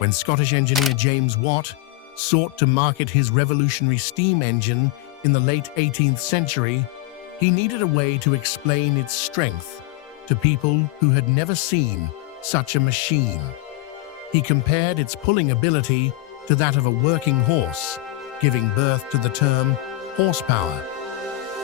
When Scottish engineer James Watt sought to market his revolutionary steam engine in the late 18th century, he needed a way to explain its strength to people who had never seen such a machine. He compared its pulling ability to that of a working horse, giving birth to the term horsepower.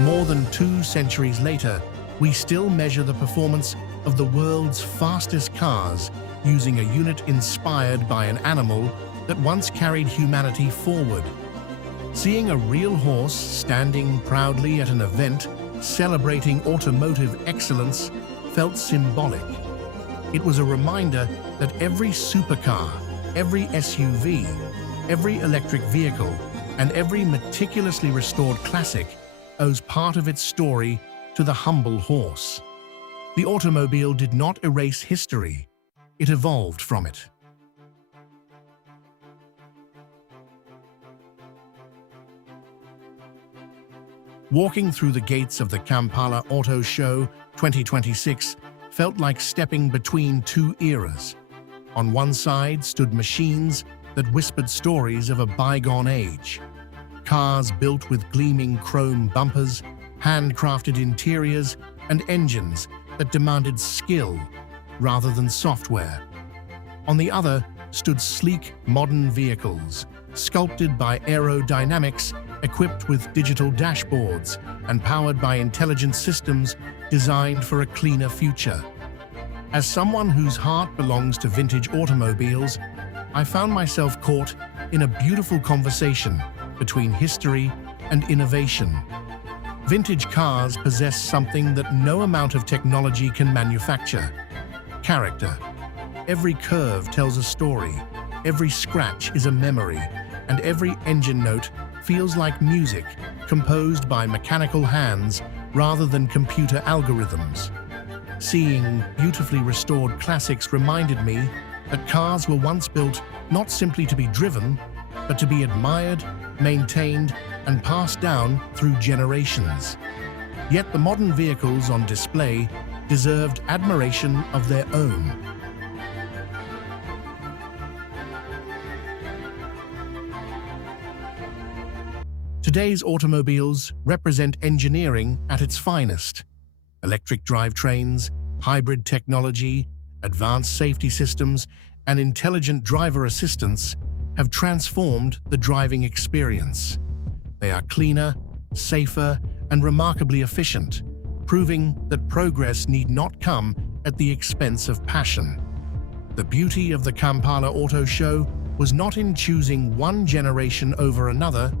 More than 2 centuries later, we still measure the performance of the world's fastest cars using a unit inspired by an animal that once carried humanity forward. Seeing a real horse standing proudly at an event celebrating automotive excellence felt symbolic. It was a reminder that every supercar, every SUV, every electric vehicle, and every meticulously restored classic owes part of its story to the humble horse. The automobile did not erase history, it evolved from it. Walking through the gates of the Kampala Auto Show 2026 felt like stepping between 2 eras. On one side stood machines that whispered stories of a bygone age. Cars built with gleaming chrome bumpers, handcrafted interiors, and engines that demanded skill rather than software. On the other stood sleek, modern vehicles, sculpted by aerodynamics, equipped with digital dashboards, and powered by intelligent systems designed for a cleaner future. As someone whose heart belongs to vintage automobiles, I found myself caught in a beautiful conversation between history and innovation. Vintage cars possess something that no amount of technology can manufacture: character. Every curve tells a story, every scratch is a memory, and every engine note feels like music composed by mechanical hands rather than computer algorithms. Seeing beautifully restored classics reminded me that cars were once built not simply to be driven, but to be admired, maintained, and passed down through generations. Yet the modern vehicles on display deserved admiration of their own. Today's automobiles represent engineering at its finest. Electric drivetrains, hybrid technology, advanced safety systems, and intelligent driver assistance have transformed the driving experience. They are cleaner, safer, and remarkably efficient, proving that progress need not come at the expense of passion. The beauty of the Kampala Auto Show was not in choosing one generation over another,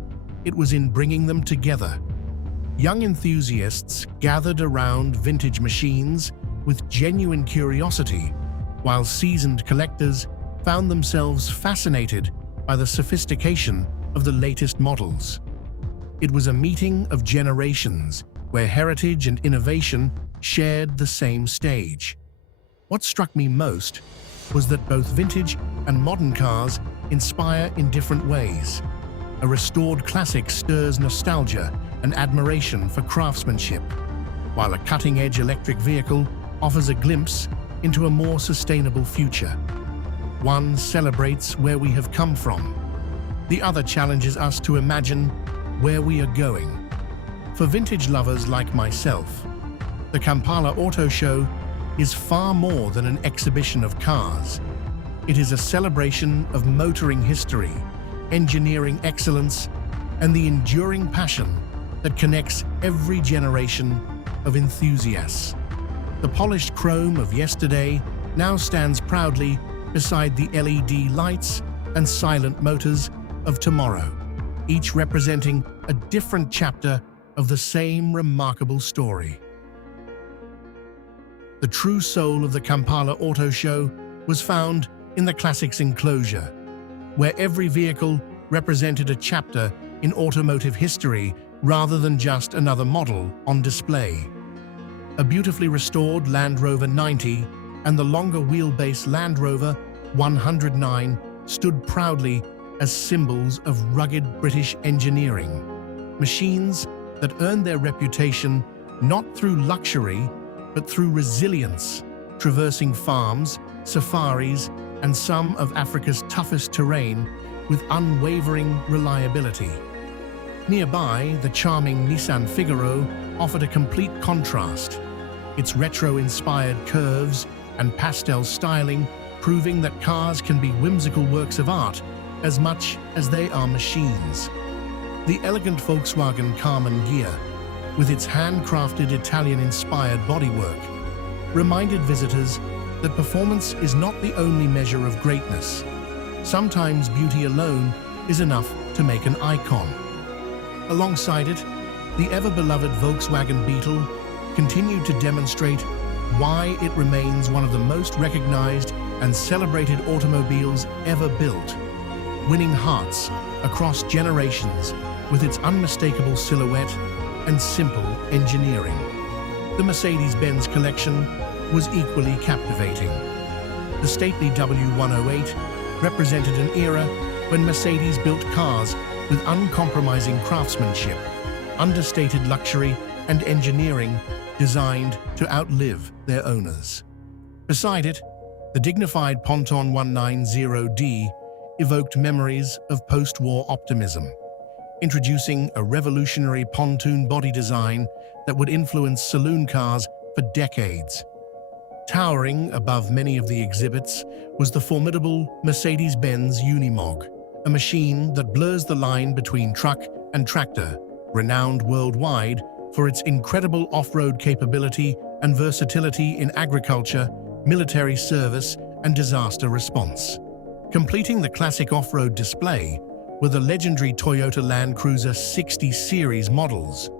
it was in bringing them together. Young enthusiasts gathered around vintage machines with genuine curiosity, while seasoned collectors found themselves fascinated by the sophistication of the latest models. It was a meeting of generations where heritage and innovation shared the same stage. What struck me most was that both vintage and modern cars inspire in different ways. A restored classic stirs nostalgia and admiration for craftsmanship, while a cutting-edge electric vehicle offers a glimpse into a more sustainable future. One celebrates where we have come from. The other challenges us to imagine where we are going. For vintage lovers like myself, the Kampala Auto Show is far more than an exhibition of cars. It is a celebration of motoring history, engineering excellence, and the enduring passion that connects every generation of enthusiasts. The polished chrome of yesterday now stands proudly beside the LED lights and silent motors of tomorrow, each representing a different chapter of the same remarkable story. The true soul of the Kampala Auto Show was found in the classics enclosure, where every vehicle represented a chapter in automotive history rather than just another model on display. A beautifully restored Land Rover 90 and the longer wheelbase Land Rover 109 stood proudly as symbols of rugged British engineering. Machines that earned their reputation not through luxury, but through resilience, traversing farms, safaris, and some of Africa's toughest terrain with unwavering reliability. Nearby, the charming Nissan Figaro offered a complete contrast, its retro-inspired curves and pastel styling proving that cars can be whimsical works of art as much as they are machines. The elegant Volkswagen Karmann Ghia, with its handcrafted Italian-inspired bodywork, reminded visitors that performance is not the only measure of greatness. Sometimes beauty alone is enough to make an icon. Alongside it, the ever-beloved Volkswagen Beetle continued to demonstrate why it remains one of the most recognized and celebrated automobiles ever built, winning hearts across generations with its unmistakable silhouette and simple engineering. The Mercedes-Benz collection was equally captivating. The stately W108 represented an era when Mercedes built cars with uncompromising craftsmanship, understated luxury, and engineering designed to outlive their owners. Beside it, the dignified Ponton 190D evoked memories of post-war optimism, introducing a revolutionary pontoon body design that would influence saloon cars for decades. Towering above many of the exhibits was the formidable Mercedes-Benz Unimog, a machine that blurs the line between truck and tractor, renowned worldwide for its incredible off-road capability and versatility in agriculture, military service, and disaster response. Completing the classic off-road display were the legendary Toyota Land Cruiser 60 series models,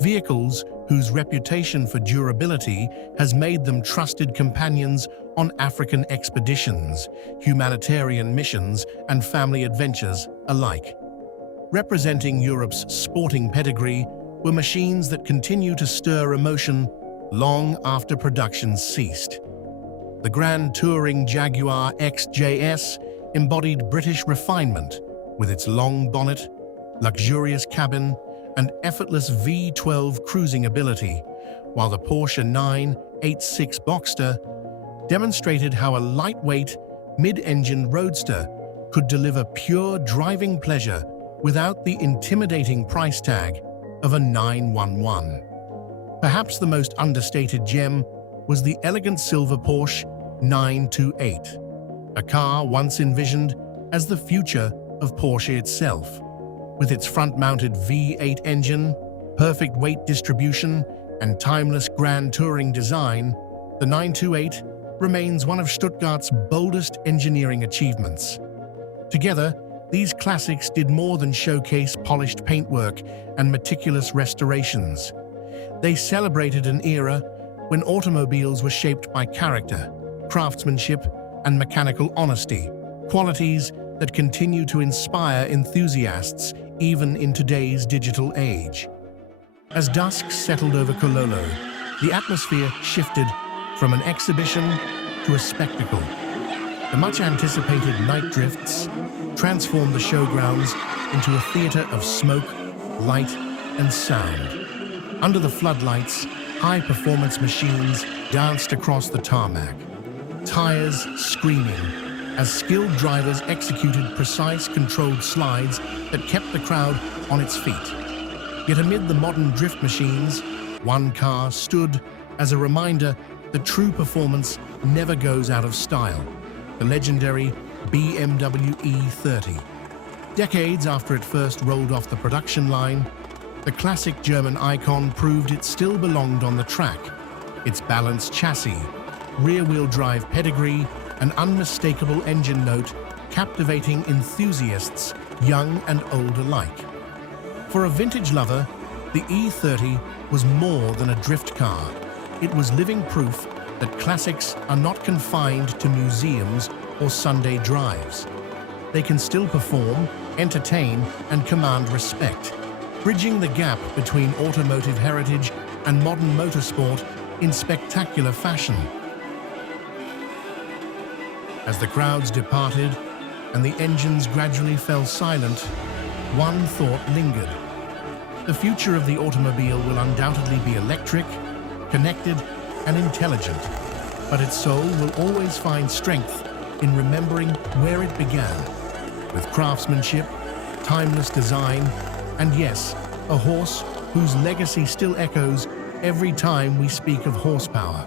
vehicles whose reputation for durability has made them trusted companions on African expeditions, humanitarian missions, and family adventures alike. Representing Europe's sporting pedigree were machines that continue to stir emotion long after production ceased. The Grand Touring Jaguar XJS embodied British refinement with its long bonnet, luxurious cabin, and effortless V12 cruising ability, while the Porsche 986 Boxster demonstrated how a lightweight, mid-engine roadster could deliver pure driving pleasure without the intimidating price tag of a 911. Perhaps the most understated gem was the elegant silver Porsche 928, a car once envisioned as the future of Porsche itself. With its front-mounted V8 engine, perfect weight distribution, and timeless grand touring design, the 928 remains one of Stuttgart's boldest engineering achievements. Together, these classics did more than showcase polished paintwork and meticulous restorations. They celebrated an era when automobiles were shaped by character, craftsmanship, and mechanical honesty, qualities that continue to inspire enthusiasts even in today's digital age. As dusk settled over Kololo, the atmosphere shifted from an exhibition to a spectacle. The much-anticipated night drifts transformed the showgrounds into a theater of smoke, light, and sound. Under the floodlights, high-performance machines danced across the tarmac, tires screaming as skilled drivers executed precise, controlled slides that kept the crowd on its feet. Yet amid the modern drift machines, one car stood as a reminder that true performance never goes out of style: the legendary BMW E30. Decades after it first rolled off the production line, the classic German icon proved it still belonged on the track. Its balanced chassis, rear-wheel drive pedigree, and unmistakable engine note captivating enthusiasts, young and old alike. For a vintage lover, the E30 was more than a drift car. It was living proof that classics are not confined to museums or Sunday drives. They can still perform, entertain, and command respect, bridging the gap between automotive heritage and modern motorsport in spectacular fashion. As the crowds departed and the engines gradually fell silent, one thought lingered. The future of the automobile will undoubtedly be electric, connected, and intelligent, but its soul will always find strength in remembering where it began, with craftsmanship, timeless design, and yes, a horse whose legacy still echoes every time we speak of horsepower.